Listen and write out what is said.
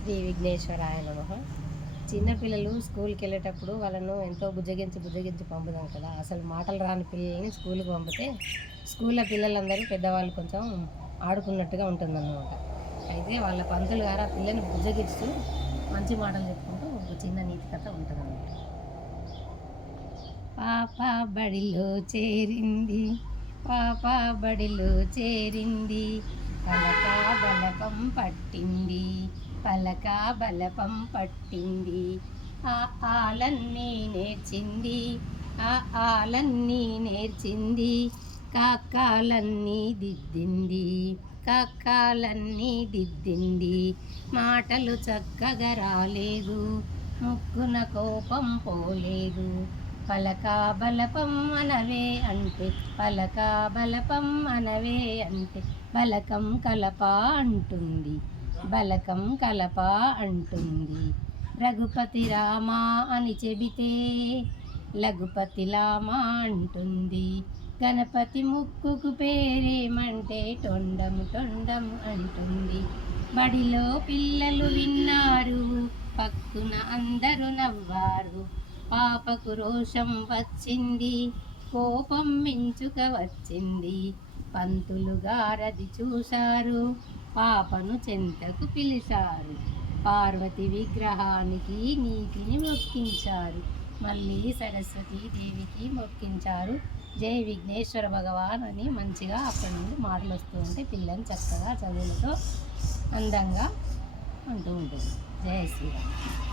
శ్రీ విఘ్నేశ్వరాయ నమ. చిన్నపిల్లలు స్కూల్కి వెళ్ళేటప్పుడు వాళ్ళను ఎంతో బుజ్జగించి బుజ్జగించి పంపుదాం కదా. అసలు మాటలు రాని పిల్లల్ని స్కూల్కి పంపితే స్కూల్లో పిల్లలందరూ పెద్దవాళ్ళు కొంచెం ఆడుకున్నట్టుగా ఉంటుందన్నమాట. అయితే వాళ్ళ పంతులు గారు ఆ పిల్లని బుజ్జగిస్తూ మంచి మాటలు చెప్పుకుంటూ ఒక చిన్న నీతి కథ ఉంటుందన్నమాట. పాప బడిలో చేరింది పాప బడిలో చేరింది పలక బలపం పట్టింది. పలక బలపం పట్టింది. ఆ ఆలన్నీ నేర్చింది. ఆ ఆలన్నీ నేర్చింది. కాకాలన్నీ దిద్దింది. కాకాలన్నీ దిద్దింది. మాటలు చక్కగా రాలేదు. ముక్కున కోపం పోలేదు. పలక బలపం అనవే అంటే పలక బలపం అనవే అంటే బలకం కలప అంటుంది. బలకం కలప అంటుంది. రఘుపతి రామా అని చెబితే లఘుపతి లామా అంటుంది. గణపతి ముక్కుకు పేరేమంటే తొండం తొండం అంటుంది. బడిలో పిల్లలు విన్నారు పక్కున అందరూ నవ్వారు. పాపకు రోషం వచ్చింది కోపం మించుక వచ్చింది. పంతులు గారది చూశారు పాపను చెంతకు పిలిచారు. పార్వతి విగ్రహానికి నీటిని మొక్కించారు. మళ్ళీ సరస్వతీ దేవికి మొక్కించారు. జై విఘ్నేశ్వర భగవాన్ అని మంచిగా అక్కడి నుండి మాటలు వస్తూ ఉంటే పిల్లని చక్కగా చదువులతో అందంగా ఉంటూ ఉంటుంది. జయ శ్రీరామ్.